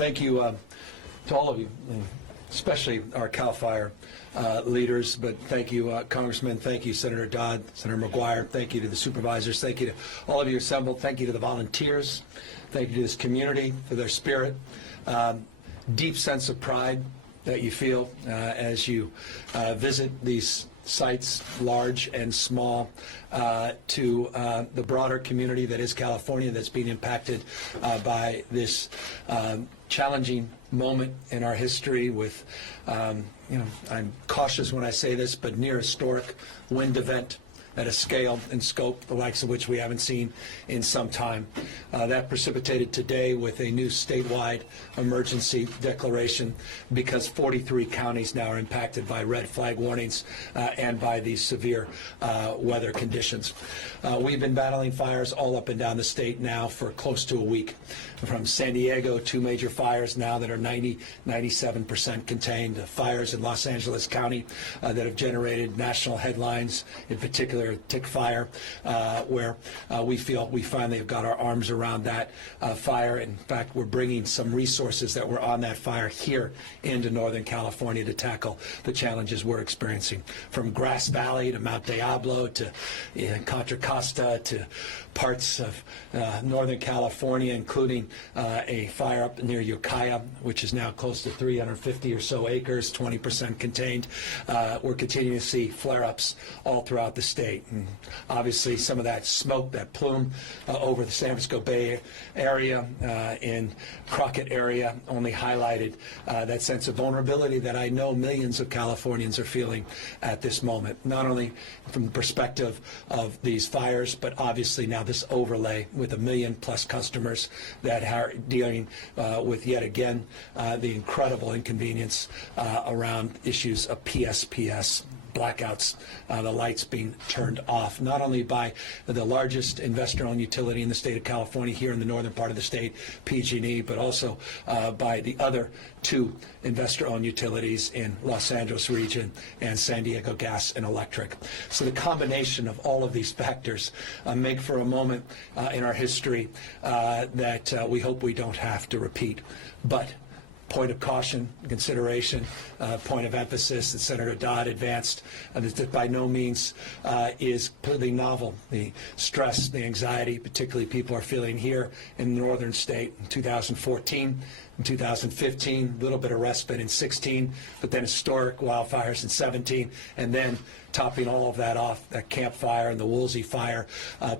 Thank you to all of you, especially our CAL FIRE leaders, but thank you, Congressman, thank you, Senator Dodd, Senator McGuire, thank you to the supervisors, thank you to all of you assembled, thank you to the volunteers, thank you to this community for their spirit, deep sense of pride that you feel as you visit these sites, large and small, to the broader community that is California that's being impacted by this challenging moment in our history with, I'm cautious when I say this, but near historic wind event at a scale and scope the likes of which we haven't seen in some time. That precipitated today with a new statewide emergency declaration because 43 counties now are impacted by red flag warnings and by these severe weather conditions. We've been battling fires all up and down the state now for close to a week. From San Diego, 2 major fires now that are 97% contained, fires in Los Angeles County that have generated national headlines, in particular Tick Fire, where we feel we finally have got our arms around that fire. In fact, we're bringing some resources that were on that fire here into Northern California to tackle the challenges we're experiencing. From Grass Valley to Mount Diablo to Contra Costa to parts of Northern California, including a fire up near Ukiah, which is now close to 350 or so acres, 20% contained. We're continuing to see flare-ups all throughout the state. And obviously, some of that smoke, that plume over the San Francisco Bay Area, in Crockett area, only highlighted that sense of vulnerability that I know millions of Californians are feeling at this moment, not only from the perspective of these fires, but obviously now this overlay with 1 million+ customers that are dealing with, yet again, the incredible inconvenience around issues of PSPS, blackouts, the lights being turned off, not only by the largest investor-owned utility in the state of California here in the northern part of the state, PG&E, but also by the other 2 investor-owned utilities in Los Angeles region and San Diego Gas and Electric. So the combination of all of these factors make for a moment in our history that we hope we don't have to repeat. But point of caution, consideration, point of emphasis that Senator Dodd advanced, that by no means is completely novel. The stress, the anxiety, particularly people are feeling here in the northern state in 2014, in 2015, a little bit of respite in 16, but then historic wildfires in 17, and then topping all of that off, that Camp Fire and the Woolsey Fire,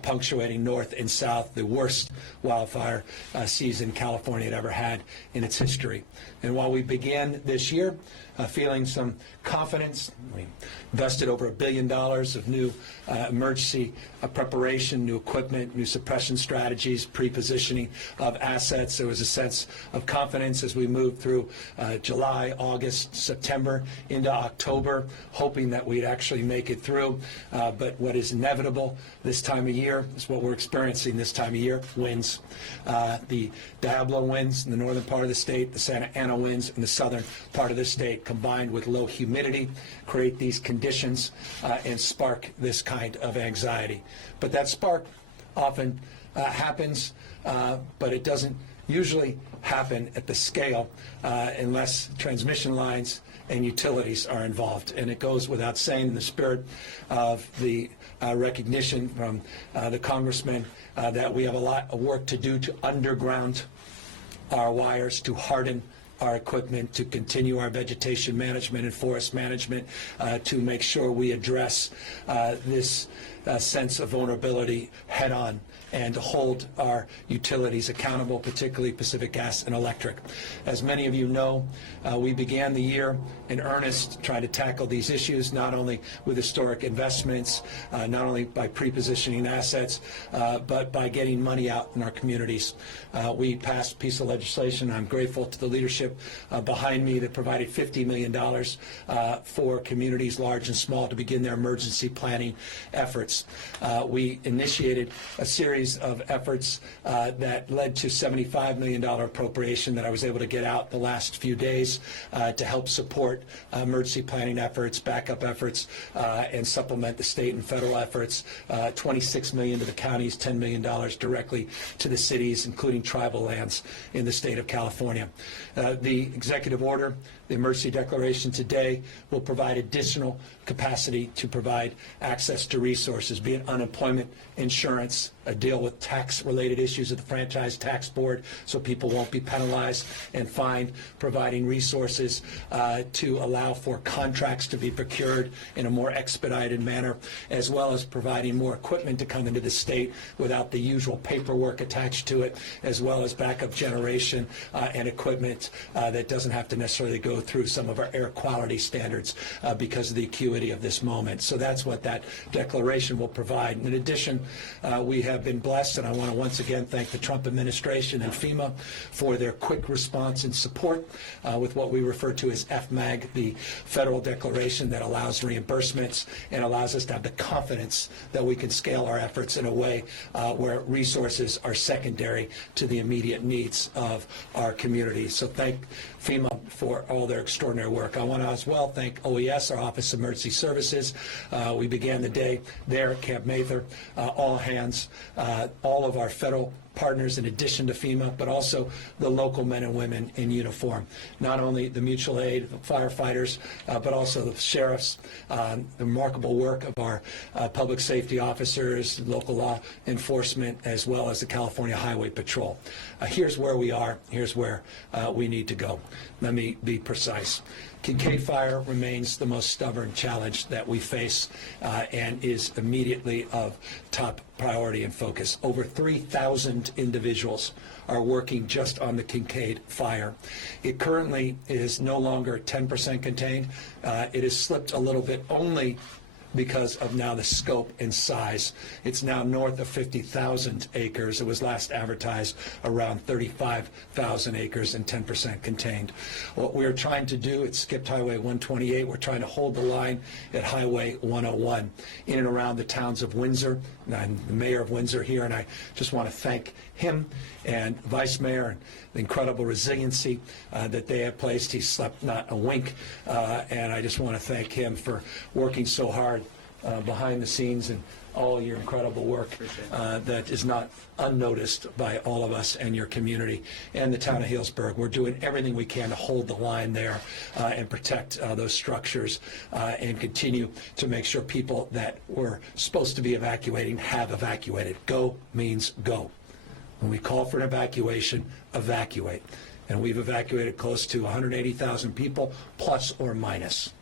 punctuating north and south, the worst wildfire season California had ever had in its history. And while we began this year feeling some confidence, we invested over $1 billion of new emergency preparation, new equipment, new suppression strategies, pre-positioning of assets. There was a sense of confidence as we moved through July, August, September, into October, hoping that we'd actually make it through. But what is inevitable this time of year is what we're experiencing this time of year: winds. The Diablo winds in the northern part of the state, the Santa Ana winds in the southern part of the state, combined with low humidity, create these conditions and spark this kind of anxiety. But that spark often happens, but it doesn't usually happen at the scale unless transmission lines and utilities are involved. And it goes without saying, in the spirit of the recognition from the congressman that we have a lot of work to do to underground our wires, to harden our equipment, to continue our vegetation management and forest management, to make sure we address this sense of vulnerability head on and to hold our utilities accountable, particularly Pacific Gas and Electric. As many of you know, we began the year in earnest trying to tackle these issues, not only with historic investments, not only by pre-positioning assets, but by getting money out in our communities. We passed a piece of legislation. I'm grateful to the leadership leadership behind me that provided $50 million for communities large and small to begin their emergency planning efforts. We initiated a series of efforts that led to $75 million appropriation that I was able to get out the last few days to help support emergency planning efforts, backup efforts, and supplement the state and federal efforts. $26 million to the counties, $10 million directly to the cities, including tribal lands in the state of California. The executive order, the emergency declaration today, will provide additional capacity to provide access to resources, be it unemployment insurance, a deal with tax-related issues at the Franchise Tax Board so people won't be penalized and fined, providing resources to allow for contracts to be procured in a more expedited manner, as well as providing more equipment to come into the state without the usual paperwork attached to it, as well as backup generation and equipment that doesn't have to necessarily go through some of our air quality standards because of the acuity of this moment. So that's what that declaration will provide. In addition, we have been blessed, and I want to once again thank the Trump administration and FEMA for their quick response and support with what we refer to as FMAG, the federal declaration that allows reimbursements and allows us to have the confidence that we can scale our efforts in a way where resources are secondary to the immediate needs of our community. So thank FEMA for all their extraordinary work. I want to as well thank OES, our Office of Emergency Services. We began the day there at Camp Mather, all hands, all of our federal partners in addition to FEMA, but also the local men and women in uniform. Not only the mutual aid, the firefighters, but also the sheriffs, the remarkable work of our public safety officers, local law enforcement, as well as the California Highway Patrol. Here's where we are. Here's where we need to go. Let me be precise. Kincade Fire remains the most stubborn challenge that we face and is immediately of top priority and focus. Over 3,000 individuals are working just on the Kincade Fire. It currently is no longer 10% contained. It has slipped a little bit only because of now the scope and size. It's now north of 50,000 acres. It was last advertised around 35,000 acres and 10% contained. What we're trying to do, it skipped Highway 128. We're trying to hold the line at Highway 101 in and around the towns of Windsor. I'm the mayor of Windsor here, and I just want to thank him and Vice Mayor and the incredible resiliency that they have placed. He slept not a wink, and I just want to thank him for working so hard behind the scenes and all your incredible work that is not unnoticed by all of us and your community and the town of Healdsburg. We're doing everything we can to hold the line there and protect those structures and continue to make sure people that were supposed to be evacuating have evacuated. Go means go. When we call for an evacuation, evacuate. And we've evacuated close to 180,000 people, plus or minus.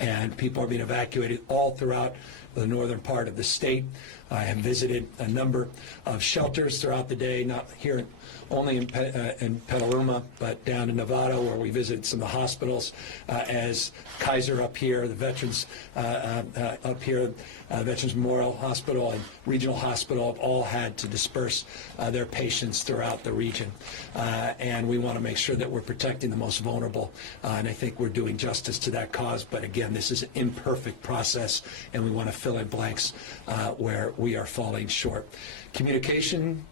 And people are being evacuated all throughout the northern part of the state. I have visited a number of shelters throughout the day, not here only in Petaluma, but down in Nevada, where we visited some of the hospitals, as Kaiser up here, the veterans up here, Veterans Memorial Hospital and Regional Hospital have all had to disperse their patients throughout the region. And we want to make sure that we're protecting the most vulnerable, and I think we're doing justice to that cause. But again, this is an imperfect process, and we want to fill in blanks where we are falling short. Communication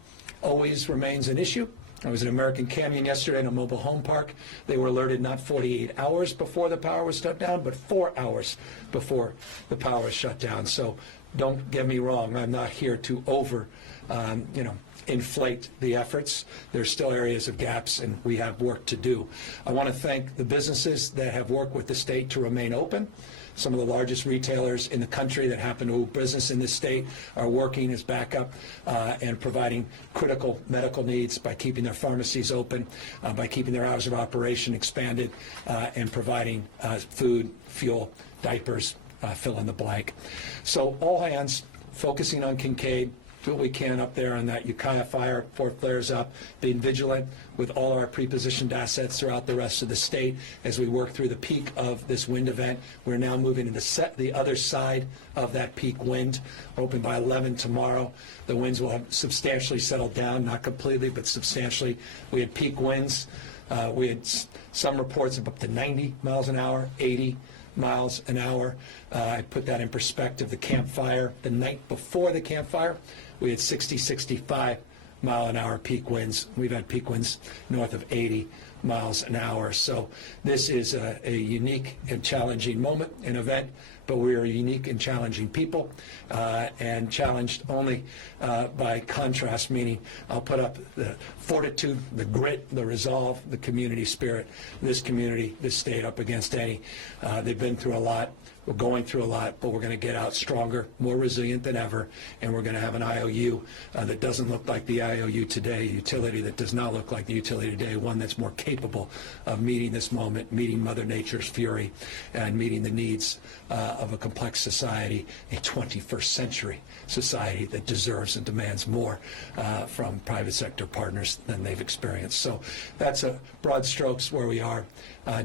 always remains an issue. I was in American Canyon yesterday in a mobile home park. They were alerted not 48 hours before the power was shut down, but 4 hours before the power was shut down. So don't get me wrong. I'm not here to inflate the efforts. There's still areas of gaps, and we have work to do. I want to thank the businesses that have worked with the state to remain open. Some of the largest retailers in the country that happen to do business in this state are working as backup and providing critical medical needs by keeping their pharmacies open, by keeping their hours of operation expanded, and providing food, fuel, diapers, fill in the blank. So all hands focusing on Kincade. Do what we can up there on that Ukiah fire, 4 flares up, being vigilant with all our pre-positioned assets throughout the rest of the state as we work through the peak of this wind event. We're now moving to the other side of that peak wind, open by 11 tomorrow. The winds will have substantially settled down, not completely, but substantially. We had peak winds We had some reports of up to 90 miles an hour, 80 miles an hour. I put that in perspective. The Camp Fire, the night before the Camp Fire, we had 60, 65 mile an hour peak winds. We've had peak winds north of 80 miles an hour. So this is a unique and challenging moment, an event, but we are unique and challenging people, and challenged only by contrast, meaning I'll put up the fortitude, the grit, the resolve, the community spirit. This community, this state up against any. They've been through a lot. We're going through a lot, but we're going to get out stronger, more resilient than ever, and we're going to have an IOU that doesn't look like the IOU today, a utility that does not look like the utility today, one that's more capable of meeting this moment, meeting Mother Nature's fury, and meeting the needs of a complex society, a 21st century society that deserves and demands more from private sector partners than they've experienced. So that's a broad strokes where we are.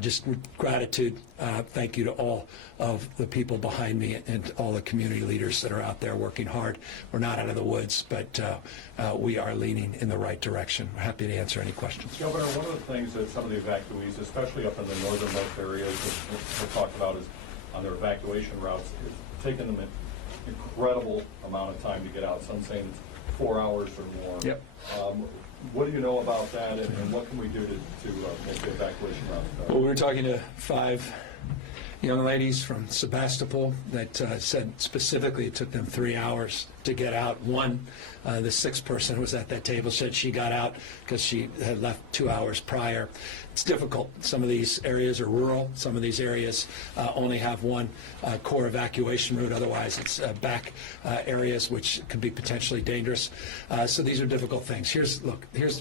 Just gratitude. Thank you to all of the people behind me and all the community leaders that are out there working hard. We're not out of the woods, but we are leaning in the right direction. We're happy to answer any questions. Governor, one of the things that some of the evacuees, especially up in the northernmost areas that we've talked about, is on their evacuation routes, it's taken them an incredible amount of time to get out. Some saying it's 4 hours or more. Yep. What do you know about that, and what can we do to make the evacuation routes better? Well, we were talking to 5 young ladies from Sebastopol that said specifically it took them 3 hours to get out. One, the 6th person who was at that table, said she got out because she had left 2 hours prior. It's difficult. Some of these areas are rural. Some of these areas only have one core evacuation route. Otherwise, it's back areas which could be potentially dangerous. So these are difficult things. Here's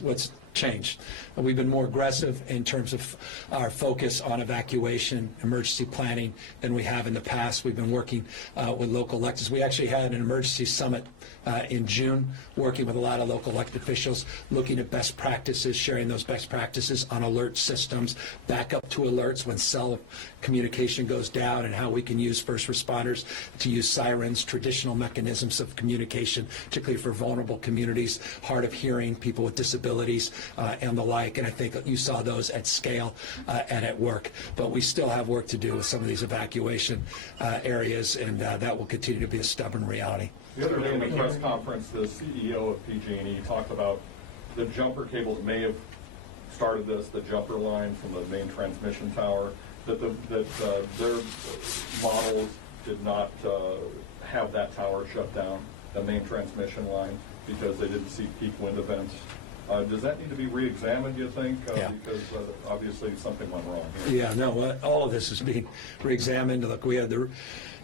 what's changed. We've been more aggressive in terms of our focus on evacuation, emergency planning than we have in the past. We've been working with local electeds. We actually had an emergency summit in June, working with a lot of local elected officials, looking at best practices, sharing those best practices on alert systems, back up to alerts when cell communication goes down, and how we can use first responders to use sirens, traditional mechanisms of communication, particularly for vulnerable communities, hard of hearing, people with disabilities, and the like. And I think you saw those at scale and at work. But we still have work to do with some of these evacuation areas, and that will continue to be a stubborn reality. The other day in the press conference, the CEO of PG&E talked about the jumper cables may have started this, the jumper line from the main transmission tower, that their models did not have that tower shut down, the main transmission line, because they didn't see peak wind events. Does that need to be re-examined, do you think? Yeah. Because obviously something went wrong here. Yeah, no, all of this is being re-examined. Look, we had the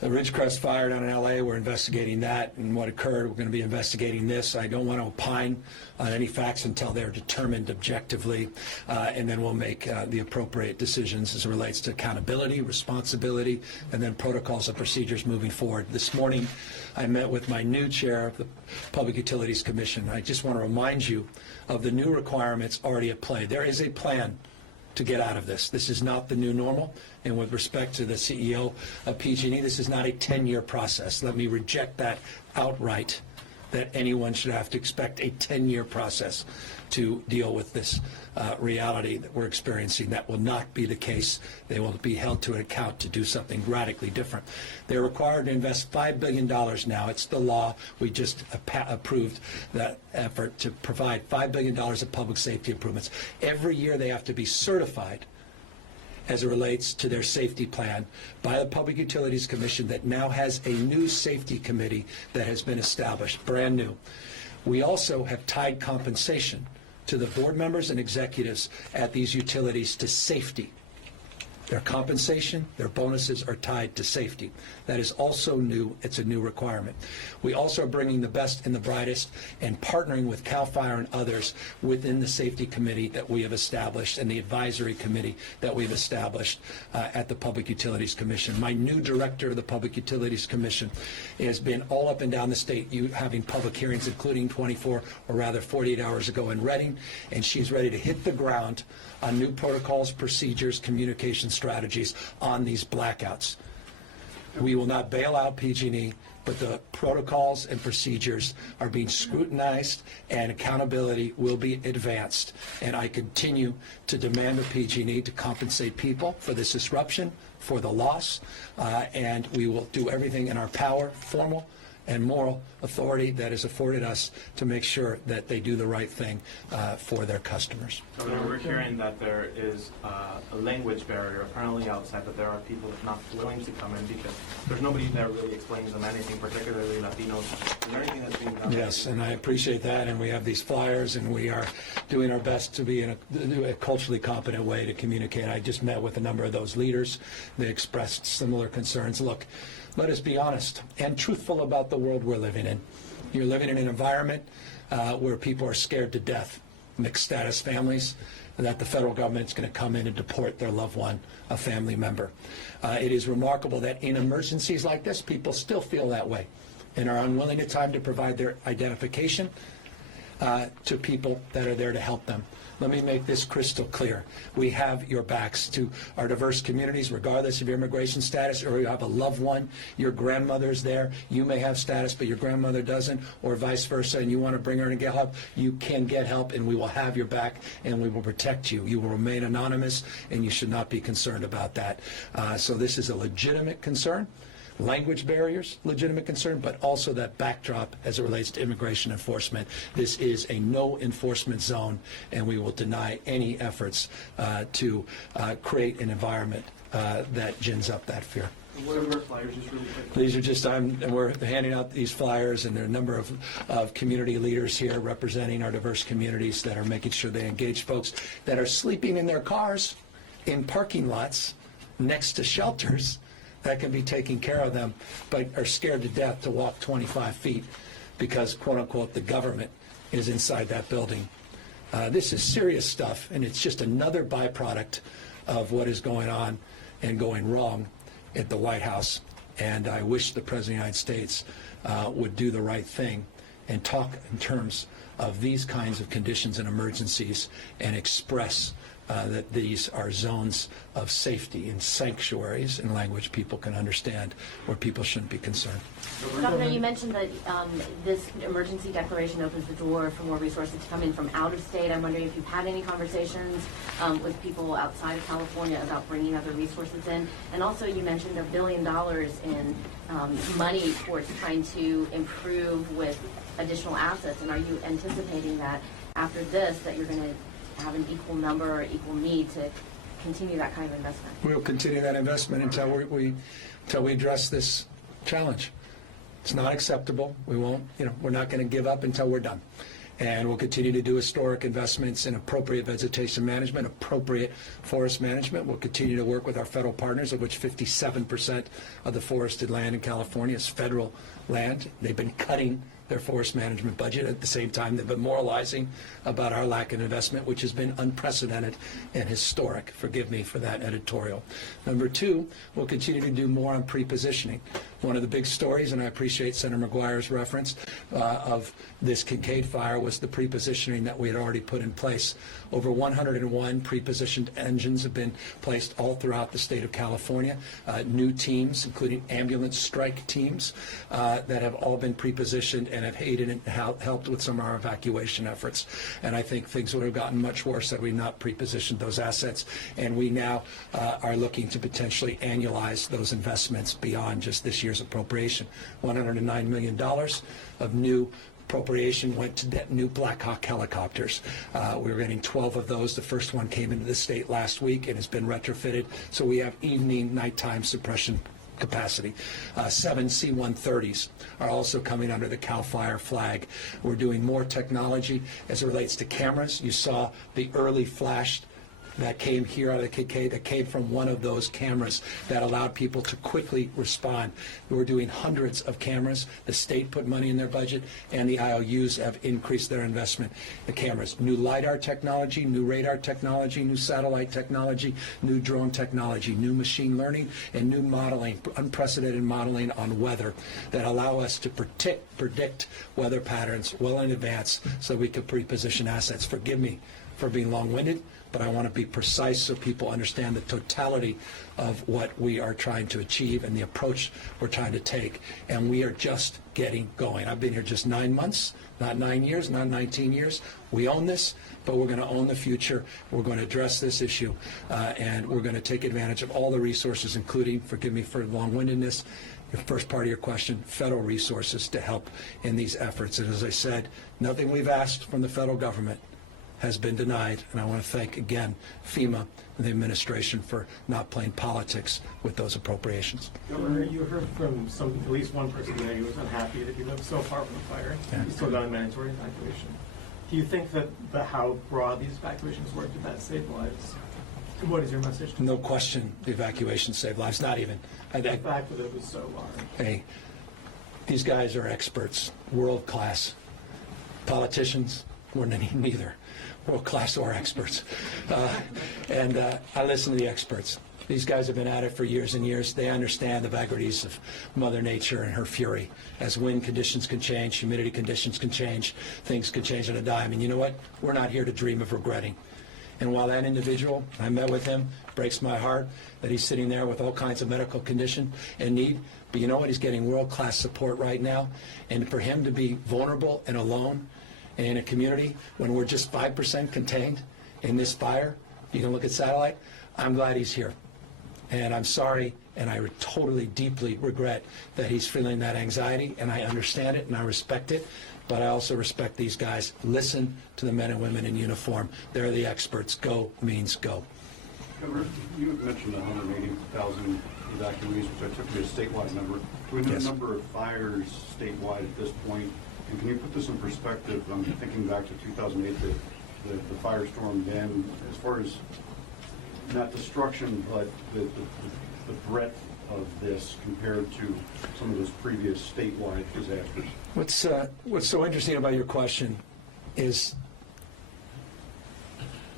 Ridgecrest fire down in L.A. We're investigating that and what occurred. We're going to be investigating this. I don't want to opine on any facts until they're determined objectively, and then we'll make the appropriate decisions as it relates to accountability, responsibility, and then protocols and procedures moving forward. This morning, I met with my new chair of the Public Utilities Commission. I just want to remind you of the new requirements already at play. There is a plan to get out of this. This is not the new normal. And with respect to the CEO of PG&E, this is not a 10-year process. Let me reject that outright, that anyone should have to expect a 10-year process to deal with this reality that we're experiencing. That will not be the case. They will be held to account to do something radically different. They're required to invest $5 billion now. It's the law. We just approved that effort to provide $5 billion of public safety improvements. Every year they have to be certified as it relates to their safety plan by the Public Utilities Commission that now has a new safety committee that has been established, brand new. We also have tied compensation to the board members and executives at these utilities to safety. Their compensation, their bonuses are tied to safety. That is also new. It's a new requirement. We also are bringing the best and the brightest and partnering with CAL FIRE and others within the safety committee that we have established and the advisory committee that we've established at the Public Utilities Commission. My new director of the Public Utilities Commission has been all up and down the state having public hearings, including 24 or rather 48 hours ago in Reading, and she's ready to hit the ground on new protocols, procedures, communication strategies on these blackouts. We will not bail out PG&E, but the protocols and procedures are being scrutinized and accountability will be advanced. And I continue to demand of PG&E to compensate people for this disruption, for the loss, and we will do everything in our power, formal and moral authority that is afforded us to make sure that they do the right thing for their customers. Governor, we're hearing that there is a language barrier apparently outside, that there are people not willing to come in because there's nobody there really explaining them anything, particularly Latinos. Is there anything that's being done? Yes, and I appreciate that, and we have these flyers, and we are doing our best to be in a culturally competent way to communicate. I just met with a number of those leaders. They expressed similar concerns. Look, let us be honest and truthful about the world we're living in. You're living in an environment where people are scared to death, mixed status families, that the federal government's going to come in and deport their loved one, a family member. It is remarkable that in emergencies like this, people still feel that way and are unwilling at times to provide their identification to people that are there to help them. Let me make this crystal clear. We have your backs to our diverse communities, regardless of your immigration status, or you have a loved one, your grandmother's there, you may have status, but your grandmother doesn't, or vice versa, and you want to bring her in and get help, you can get help, and we will have your back, and we will protect you. You will remain anonymous, and you should not be concerned about that. So this is a legitimate concern. Language barriers, legitimate concern, but also that backdrop as it relates to immigration enforcement. This is a no enforcement zone, and we will deny any efforts to create an environment that gins up that fear. What are our flyers, just really quick? These are just, we're handing out these flyers, and there are a number of community leaders here representing our diverse communities that are making sure they engage folks that are sleeping in their cars in parking lots next to shelters that can be taking care of them, but are scared to death to walk 25 feet because, quote unquote, the government is inside that building. This is serious stuff, and it's just another byproduct of what is going on and going wrong at the White House. And I wish the President of the United States would do the right thing and talk in terms of these kinds of conditions and emergencies and express that these are zones of safety and sanctuaries in language people can understand, where people shouldn't be concerned. Governor, you mentioned that this emergency declaration opens the door for more resources to come in from out of state. I'm wondering if you've had any conversations with people outside of California about bringing other resources in. And also you mentioned $1 billion in money towards trying to improve with additional assets. And are you anticipating that after this that you're going to have an equal number or equal need to continue that kind of investment? We'll continue that investment until we address this challenge. It's not acceptable. We won't, we're not going to give up until we're done. And we'll continue to do historic investments in appropriate vegetation management, appropriate forest management. We'll continue to work with our federal partners, of which 57% of the forested land in California is federal land. They've been cutting their forest management budget. At the same time, they've been moralizing about our lack of investment, which has been unprecedented and historic. Forgive me for that editorial. Number two, we'll continue to do more on pre-positioning. One of the big stories, and I appreciate Senator McGuire's reference of this Kincade Fire, was the pre-positioning that we had already put in place. Over 101 pre-positioned engines have been placed all throughout the state of California. New teams, including ambulance strike teams, that have all been pre-positioned and have aided and helped with some of our evacuation efforts. And I think things would have gotten much worse had we not pre-positioned those assets. And we now are looking to potentially annualize those investments beyond just this year's appropriation. $109 million of new appropriation went to new Black Hawk helicopters. We were getting 12 of those. The first one came into the state last week and has been retrofitted. So we have evening, nighttime suppression capacity. 7 C-130s are also coming under the CAL FIRE flag. We're doing more technology as it relates to cameras. You saw the early flash that came here out of the Kincade, that came from one of those cameras that allowed people to quickly respond. We're doing hundreds of cameras. The state put money in their budget, and the IOUs have increased their investment in cameras. New LiDAR technology, new radar technology, new satellite technology, new drone technology, new machine learning, and new modeling, unprecedented modeling on weather that allow us to predict weather patterns well in advance so we can pre-position assets. Forgive me for being long-winded, but I want to be precise so people understand the totality of what we are trying to achieve and the approach we're trying to take. And we are just getting going. I've been here just 9 months, not 9 years, not 19 years. We own this, but we're going to own the future. We're going to address this issue, and we're going to take advantage of all the resources, including, forgive me for long-windedness, the first part of your question, federal resources to help in these efforts. And as I said, nothing we've asked from the federal government has been denied, and I want to thank again FEMA and the administration for not playing politics with those appropriations. Governor, you heard from at least one person there who was unhappy that you live so far from the fire. Yeah. You still got a mandatory evacuation. Do you think that how broad these evacuations were, did that save lives? And what is your message to No question, the evacuation saved lives. Not even. the fact that it was so large? Hey, these guys are experts, world class. Politicians, we're neither world class or experts. And I listen to the experts. These guys have been at it for years and years. They understand the vagaries of Mother Nature and her fury. As wind conditions can change, humidity conditions can change, things can change on a dime. And you know what? We're not here to dream of regretting. And while that individual, I met with him, breaks my heart that he's sitting there with all kinds of medical condition and need, but you know what? He's getting world-class support right now. And for him to be vulnerable and alone in a community when we're just 5% contained in this fire, you can look at satellite, I'm glad he's here. And I'm sorry, and I totally, deeply regret that he's feeling that anxiety, and I understand it and I respect it. But I also respect these guys. Listen to the men and women in uniform. They're the experts. Go means go. Governor, you had mentioned 180,000 evacuees, which I took to be a statewide number. Do we know Yes. the number of fires statewide at this point? And can you put this in perspective? I'm thinking back to 2008, the firestorm then, as far as not destruction, but the breadth of this compared to some of those previous statewide disasters. What's so interesting about your question is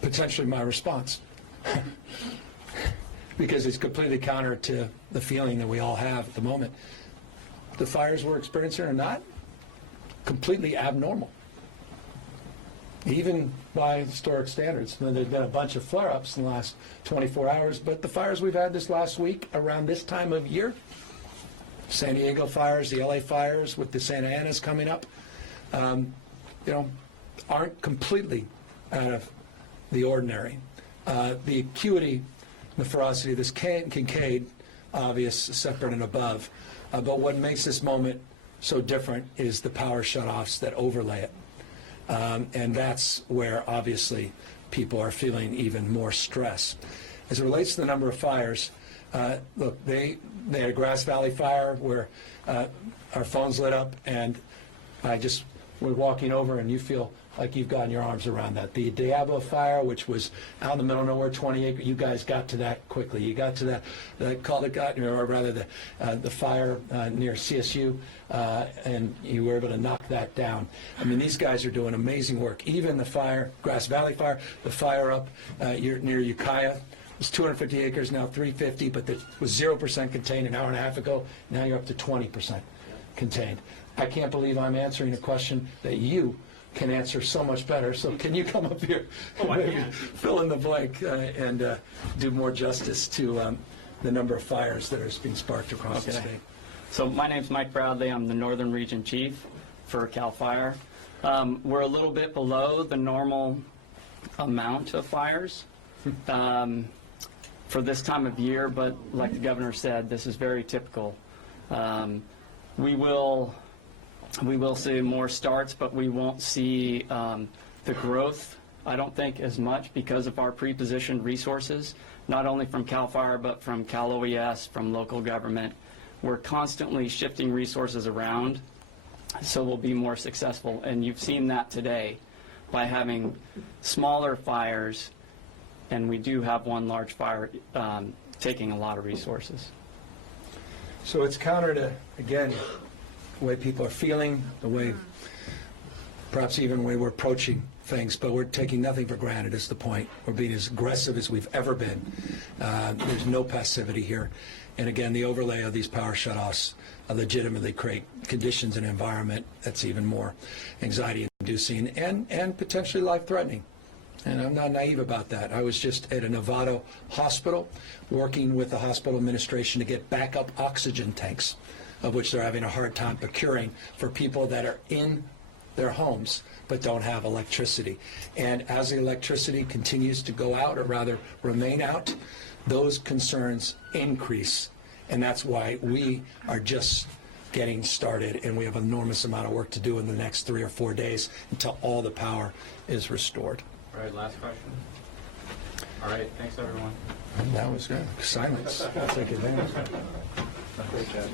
potentially my response. Because it's completely counter to the feeling that we all have at the moment. The fires we're experiencing are not completely abnormal, even by historic standards. There's been a bunch of flare-ups in the last 24 hours, but the fires we've had this last week around this time of year, San Diego fires, the LA fires with the Santa Anas coming up, aren't completely out of the ordinary. The acuity, the ferocity of this Kincade, obvious, separate and above. But what makes this moment so different is the power shutoffs that overlay it. And that's where, obviously, people are feeling even more stress. As it relates to the number of fires, look, they had a Grass Valley fire where our phones lit up, and we're walking over, and you feel like you've gotten your arms around that. The Diablo fire, which was out in the middle of nowhere, 20 acres, you guys got to that quickly. You got to that call that got, or rather the fire near CSU, and you were able to knock that down. I mean, these guys are doing amazing work. Even the fire, Grass Valley fire, the fire up near Ukiah, it was 250 acres, now 350, but it was 0% contained an hour and a half ago. Now you're up to 20% contained. I can't believe I'm answering a question that you can answer so much better. So can you come up here, fill in the blank, and do more justice to the number of fires that are being sparked across the state? So my name's Mike Bradley. I'm the Northern Region Chief for Cal Fire. We're a little bit below the normal amount of fires for this time of year, but like the governor said, this is very typical. We will see more starts, but we won't see the growth, I don't think, as much because of our pre-positioned resources, not only from CAL FIRE, but from Cal OES, from local government. We're constantly shifting resources around, so we'll be more successful. And you've seen that today by having smaller fires, and we do have one large fire taking a lot of resources. So it's counter to, again, the way people are feeling, the way, perhaps even the way we're approaching things, but we're taking nothing for granted is the point. We're being as aggressive as we've ever been. There's no passivity here. And again, the overlay of these power shutoffs legitimately create conditions and environment that's even more anxiety-inducing and potentially life-threatening. And I'm not naive about that. I was just at a Novato hospital working with the hospital administration to get backup oxygen tanks, of which they're having a hard time procuring for people that are in their homes but don't have electricity. And as the electricity continues to go out, or rather remain out, those concerns increase. And that's why we are just getting started, and we have an enormous amount of work to do in the next 3 or 4 days until all the power is restored. All right, last question. All right, thanks, everyone. That was good. Silence. Take advantage. Great job.